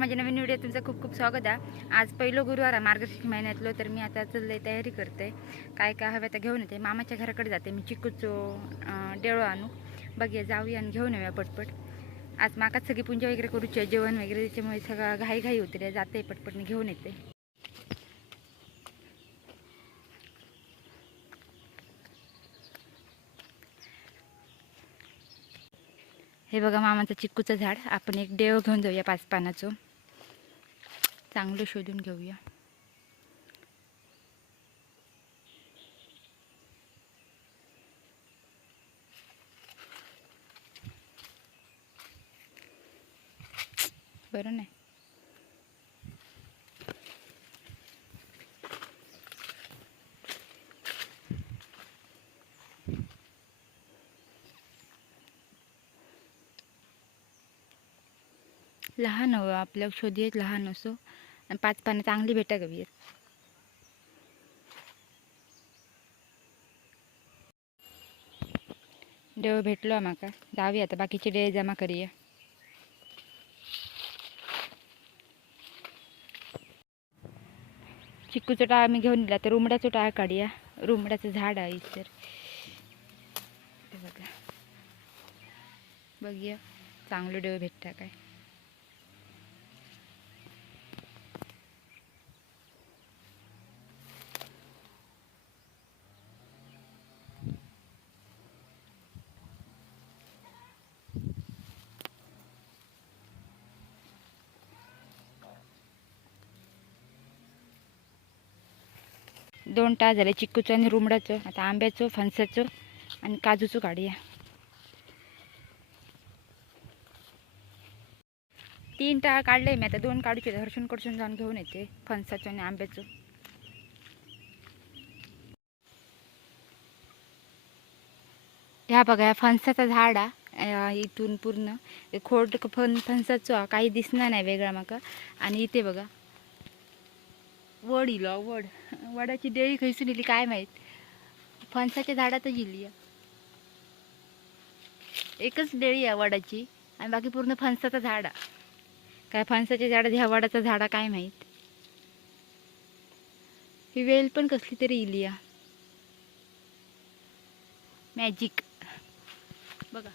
माझ्या नवीन व्हिडिओ तुमचं खूप खूप स्वागत आहे. आज पहिलं गुरुवार आहे मार्गशीर्ष महिन्यातलं तर मी आता चालले तयारी करते. काय काय हवं आता घेऊन येते. मामाच्या घराकडे जाते. मी चिकूचो डेळो आणू. बघूया जाऊया आणि घेऊन येऊया पटपट. आज माकाच सगळी पूजा वगैरे करूची आहे, जेवण वगैरे त्याच्यामुळे सगळं घाई घाई होते जाते पटपटने घेऊन येते. हे बघा मामाचं चिक्कूचं झाड. आपण एक डेव घेऊन जाऊया पाच पानाचं. चांगलं शोधून घेऊया. बरं नाही. लहान हवं आपल्या शोधियत लहान असो. आणि पाच पानं चांगली भेटा हवी देव भेटलो माका जाऊया आता बाकीचे डे जमा करूया. चिक्कूचा टाळ आम्ही घेऊन दिला तर रुमड्याचं टाळ काढूया. रुमड्याचं झाड आहे तर बघा. बघूया चांगलं देव भेटता काय. दोन टाळ झाले चिक्कूचं आणि रुमडाचं आता आंब्याचं फणसाचं आणि काजूचं काढूया तीन टाळ काढले मी आता दोन काढूचे हर्षून कडसून जाऊन घेऊन येते फणसाचं आणि आंब्याचं. ह्या बघा ह्या फणसाचा झाड हा इथून पूर्ण खोड फण फणसाचं काही दिसणार नाही वेगळा माका. आणि इथे बघा वड इलो वड. वडाची देळी खैसून इली काय माहीत? फणसाच्या झाडातच इली एकच देळी आहे वडाची आणि बाकी पूर्ण फणसाचं झाड. आहे. काय फणसाच्या झाडात ह्या वडाचा झाडा काय माहीत? ही वेल पण कसली तरी इली मॅजिक बघा.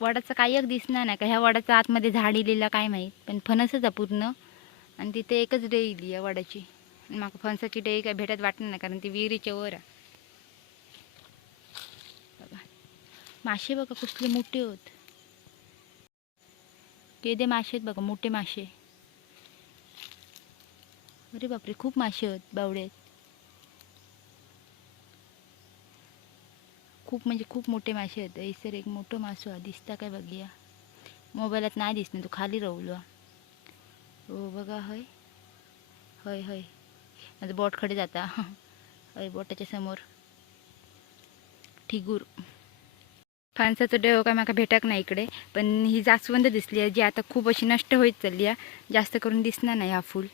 वडाचं काही एक दिसणार नाही का ह्या वडाच्या आतमध्ये झाड इलेलं काय माहीत? पण फणसच आहे पूर्ण. आणि तिथे एकच डे इली आहे वडाची. आणि माका फणसाची डे काय भेटत वाटणार नाही कारण ती विहिरीच्या वर आहे. बघा. मासे बघा कसले मोठे होत. केदे मासे आहेत बघा मोठे मासे. अरे बापरे खूप मासे आहेत बावडे आहेत खूप म्हणजे खूप मोठे मासे होते ऐसर एक मोठं मासू हा दिसता काय बघूया. मोबाईलात नाही दिसणार तू खाली राहुलो हो बघा हय. हय हय. माझं बोटकडे जाता. हय बोटाच्या समोर. ठिगूर. फणसाचं डेव काय माका भेटक नाही इकडे. पण ही जास्वंद दिसली आहे. जी आता खूप अशी नष्ट होत चालली आहे. जास्त करून दिसणार नाही हा फूल.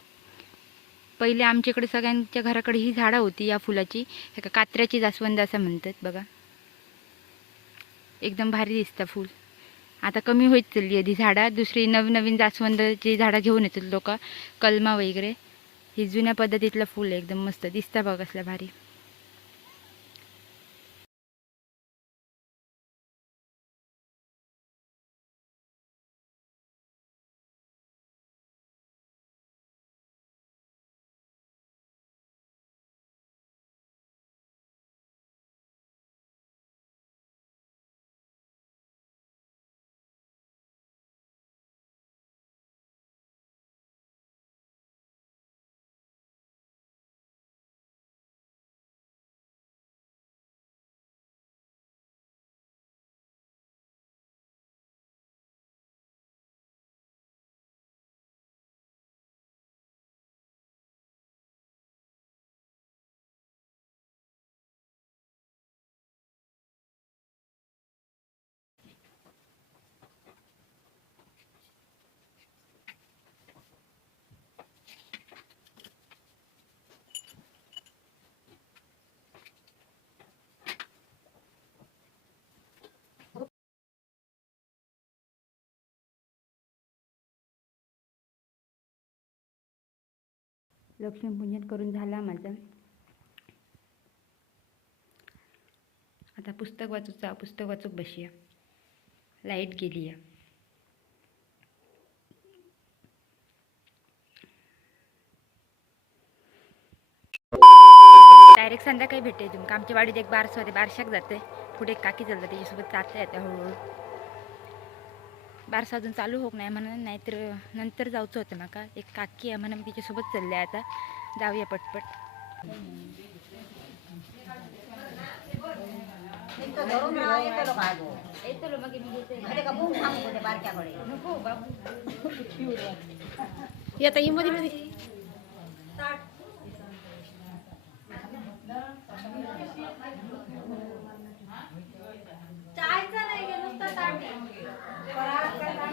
पहिले आमच्याकडे सगळ्यांच्या घराकडे ही झाडं होती या फुलाची. ह्या का कात्र्याची जास्वंद असं म्हणतात बघा. एकदम भारी दिसतं फूल. आता कमी होत चालली आहे ती झाडं. दुसरी नवनवीन जास्वंदची जास्वंदाची झाडं घेऊन येतात लोक. कलमा वगैरे. ही जुन्या पद्धतीतलं फूल एकदम मस्त दिसतं बघ असलं भारी. लक्ष्मीपूजन करून झाला माझं. आता पुस्तक वाचूचा पुस्तक वाचूक बसूया लाइट गेली आहे. डायरेक्ट संध्याकाळी भेटते तुमका आमच्या वाडीत एक बारस होते बारशाक जाते. पुढे काकी चालतात त्याच्यासोबत जाते येते हळूहळू. बारस अजून चालू होत नाही म्हणून नाहीतर नंतर जाऊचं होतं माका. एक काकी आहे म्हणून मी तिच्यासोबत चालले आता. जाऊया पटपट. येतो काय गो येतो मग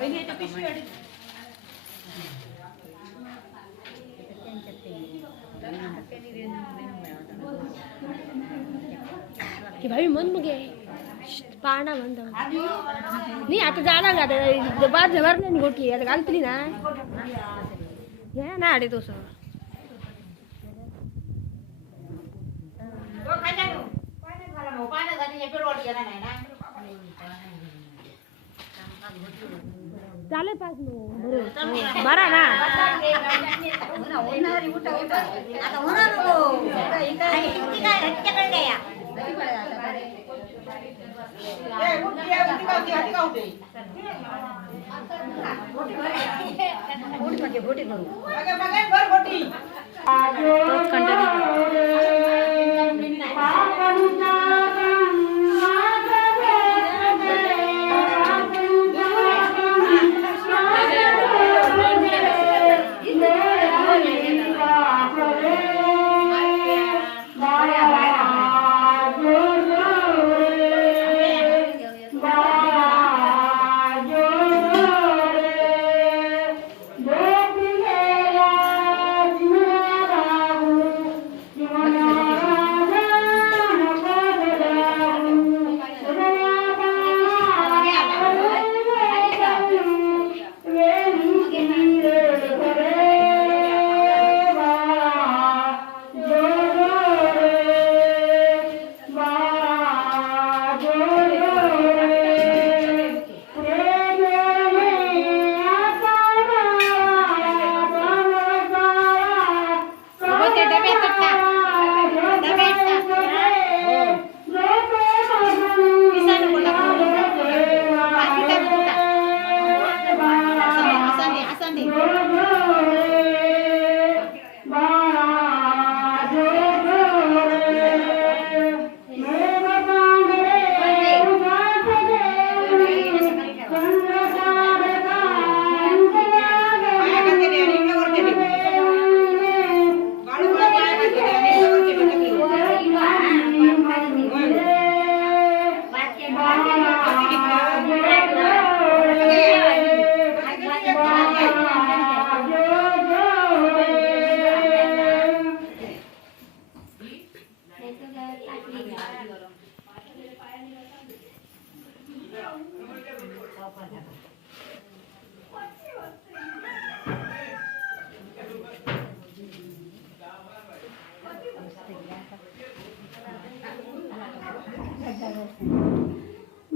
Ini itu pisu ada. भाई मन मग पाहणा म्हणतो नाही आता जाणार का आता बाद झवर नाही गोटी आता घालतली ना घ्या ना आडे तो सर चालेल पाच मग बरा ना। आता होणार नको म्हणजे घोटी करू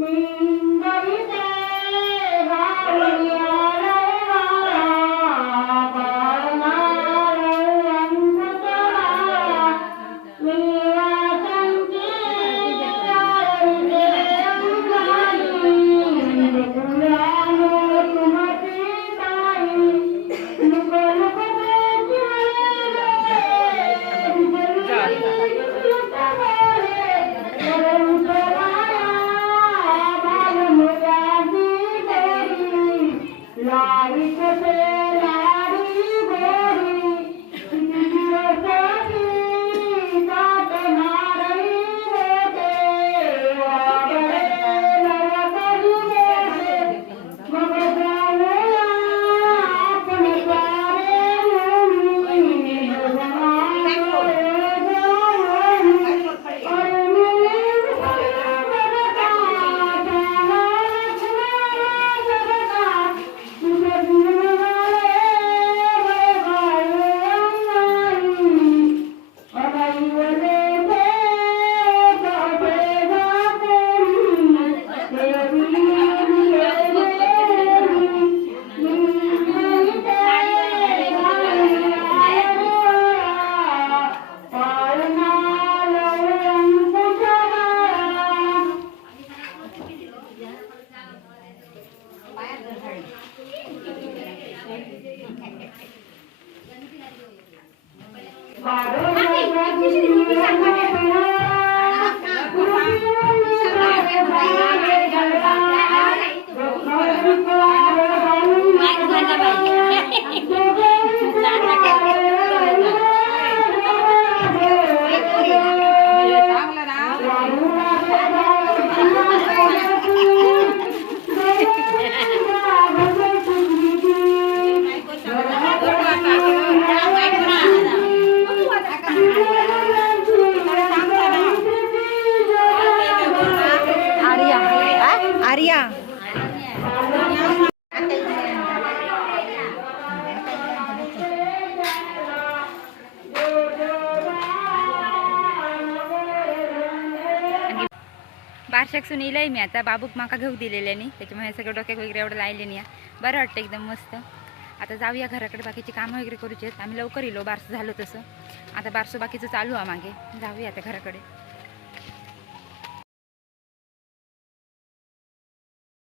Mm-hmm. Baik, mana baik. बारशाक सुनीलय मी आता. बाबूक माका घेऊ दिलेल्यानी त्याच्यामुळे सगळं डोक्यात वगैरे एवढं लायले नाही. बरं वाटतं एकदम मस्त. आता जाऊया घराकडे बाकीची कामं वगैरे करूचे आहेत. आम्ही लवकर येलो. बारसं झालो तसं. आता बारसं बाकीचं चालू आहे मागे. जाऊया आता घराकडे.